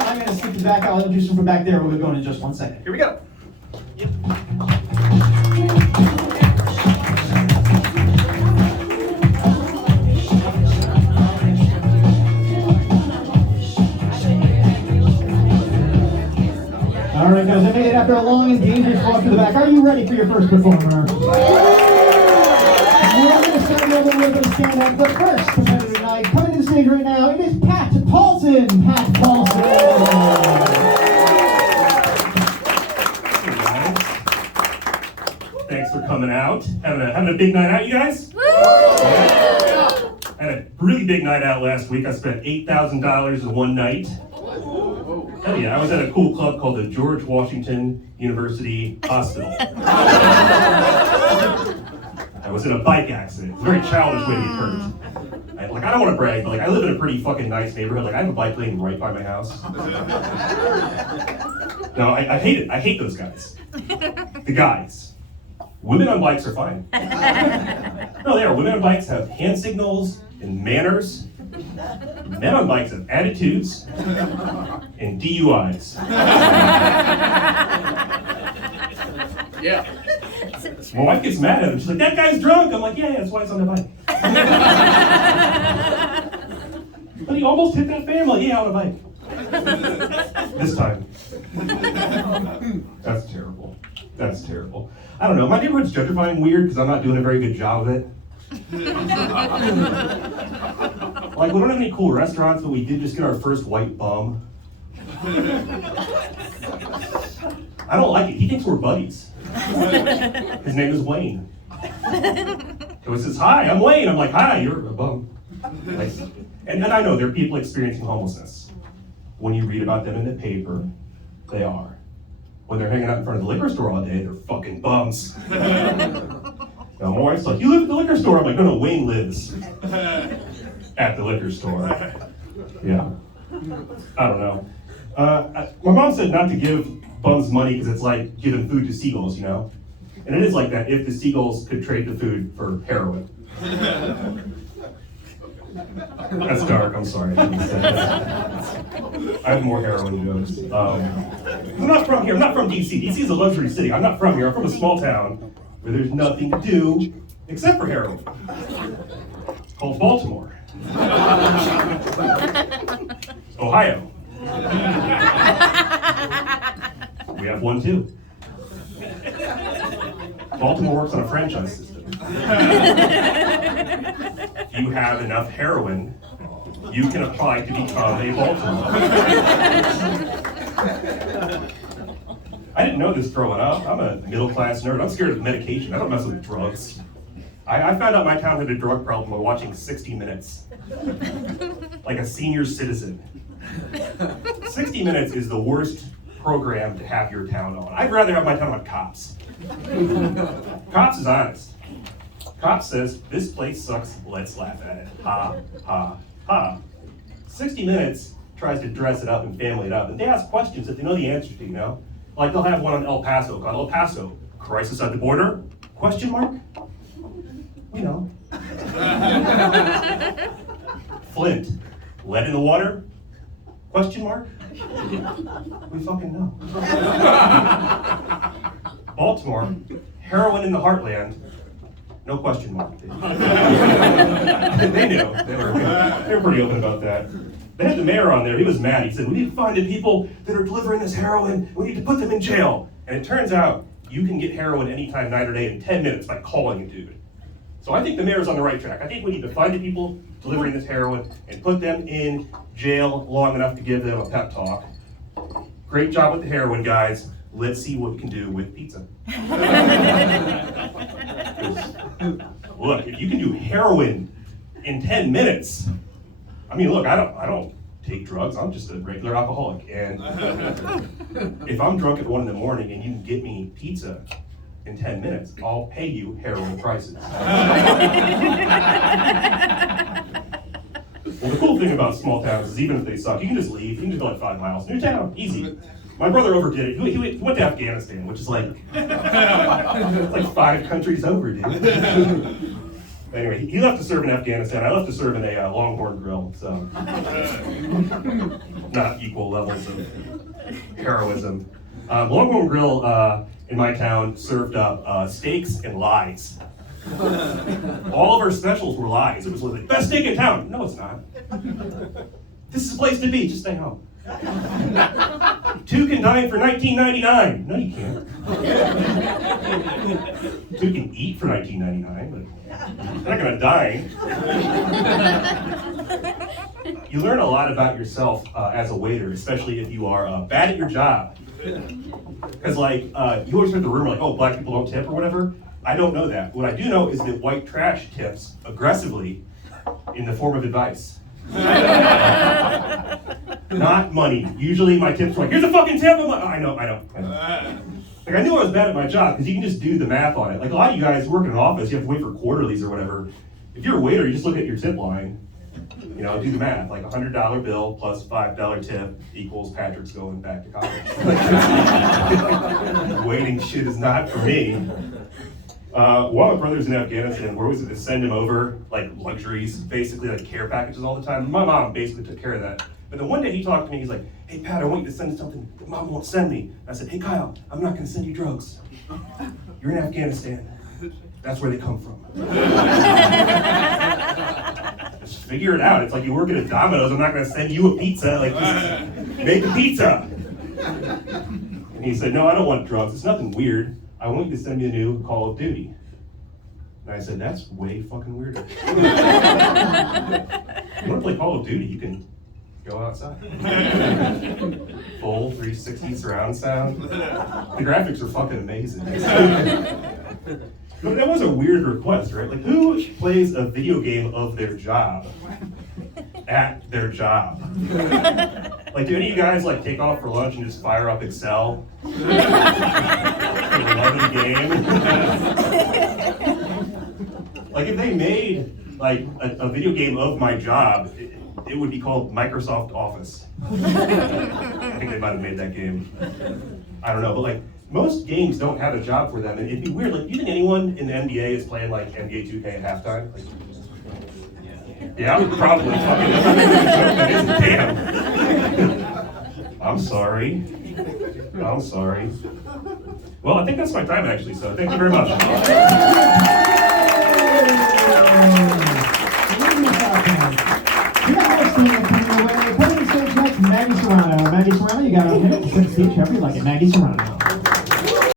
I'm going to skip to the back. I'll introduce them from back there. We'll be going in just 1 second. Here we go. All right, guys, I made it after a long and dangerous walk to the back. Are you ready for your first performer? We're going to start with a little bit of stand-up, but first, competitor tonight, coming to the stage right now, it is Pat Paulson. Pat Paulson. Thanks for coming out. Having a big night out, you guys? Yeah. I had a really big night out last week. I spent $8,000 in one night. Hell yeah, I was at a cool club called the George Washington University Hospital. I was in a bike accident. It's a very childish way to get hurt. I don't want to brag, but I live in a pretty fucking nice neighborhood. I have a bike lane right by my house. No, I hate it. I hate those guys. The guys. Women on bikes are fine. No, they are. Women on bikes have hand signals and manners. Men on bikes have attitudes and DUIs. Yeah. My wife gets mad at him. She's like, that guy's drunk. I'm like, yeah, that's why he's on the bike. But he almost hit that family. Yeah, on a bike. This time. That's terrible. That's terrible. I don't know. My neighborhood's gentrifying weird because I'm not doing a very good job of it. We don't have any cool restaurants, but we did just get our first white bum. I don't like it. He thinks we're buddies. His name is Wayne. So he says, hi, I'm Wayne. I'm like, hi, you're a bum. And I know there are people experiencing homelessness. When you read about them in the paper, they are. When they're hanging out in front of the liquor store all day, they're fucking bums. Now, my wife's like, you live at the liquor store? I'm like, no, Wayne lives at the liquor store. Yeah. I don't know. My mom said not to give bums money because it's like giving food to seagulls, you know? And it is like that if the seagulls could trade the food for heroin. That's dark, I'm sorry. I have more heroin jokes. I'm not from here, I'm not from DC. DC is a luxury city. I'm not from here, I'm from a small town where there's nothing to do except for heroin. Called Baltimore. Ohio. We have one too. Baltimore works on a franchise system. If you have enough heroin, you can apply to become a Baltimore. I didn't know this growing up. I'm a middle-class nerd. I'm scared of medication. I don't mess with drugs. I found out my town had a drug problem by watching 60 Minutes. Like a senior citizen. 60 Minutes is the worst program to have your town on. I'd rather have my town on Cops. Cops is honest. Cops says, this place sucks, let's laugh at it. Ha, ha, ha. 60 Minutes tries to dress it up and family it up, and they ask questions that they know the answers to, you know? Like they'll have one on El Paso called El Paso, crisis at the border? Question mark? You know. Flint, lead in the water? Question mark? We fucking know. Baltimore, heroin in the heartland, no question mark. They knew. They were pretty open about that. They had the mayor on there. He was mad. He said, we need to find the people that are delivering this heroin. We need to put them in jail. And it turns out you can get heroin anytime, night or day in 10 minutes by calling a dude. So I think the mayor's on the right track. I think we need to find the people delivering this heroin and put them in jail long enough to give them a pep talk. Great job with the heroin, guys. Let's see what we can do with pizza. Look, if you can do heroin in 10 minutes, I mean, look, I don't take drugs. I'm just a regular alcoholic. And if I'm drunk at 1 a.m. and you can get me pizza in 10 minutes, I'll pay you heroin prices. Well, the cool thing about small towns is even if they suck, you can just leave. You can just go like 5 miles. New town, easy. My brother overdid it. He went to Afghanistan, which is like, it's like 5 countries over, dude. Anyway, he left to serve in Afghanistan. I left to serve in a Longhorn Grill, so not equal levels of heroism. Longhorn Grill in my town served up steaks and lies. All of our specials were lies. It was like, best steak in town. No, it's not. This is a place to be. Just stay home. Two can dine for $19.99. No, you can't. Two can eat for $19.99, but they're not gonna dine. You learn a lot about yourself as a waiter, especially if you are bad at your job. Because you always heard the rumor like, oh, black people don't tip or whatever. I don't know that. What I do know is that white trash tips aggressively in the form of advice. Not money. Usually my tips are like, here's a fucking tip. I'm like, oh, I know. Like I knew I was bad at my job because you can just do the math on it. Like a lot of you guys work in an office, you have to wait for quarterlies or whatever. If you're a waiter, you just look at your tip line, do the math. Like $100 bill plus $5 tip equals Patrick's going back to college. Waiting shit is not for me. While my brother's in Afghanistan, we're always going to send him over like luxuries, basically like care packages all the time. My mom basically took care of that. But then one day he talked to me, he's like, hey Pat, I want you to send something that mom won't send me. I said, hey Kyle, I'm not going to send you drugs. You're in Afghanistan. That's where they come from. Just figure it out. It's like you work at a Domino's, I'm not going to send you a pizza. Like, just make a pizza. And he said, no, I don't want drugs. It's nothing weird. I want you to send me a new Call of Duty. And I said, that's way fucking weirder. You want to play Call of Duty, you can go outside. Full 360 surround sound. The graphics are fucking amazing. But that was a weird request, right? Like, who plays a video game of their job at their job? Like, do any of you guys like take off for lunch and just fire up Excel? For the love of the game? Like, if they made like a video game of my job, it would be called Microsoft Office. I think they might have made that game. I don't know, but like, most games don't have a job for them, and it'd be weird. Like, do you think anyone in the NBA is playing like NBA 2K at halftime? Like, yeah, probably. Damn. I'm sorry. Well, I think that's my time actually. So thank you very much. Maggie Serrano, you got a minute to set the stage. However you like it, Maggie Serrano.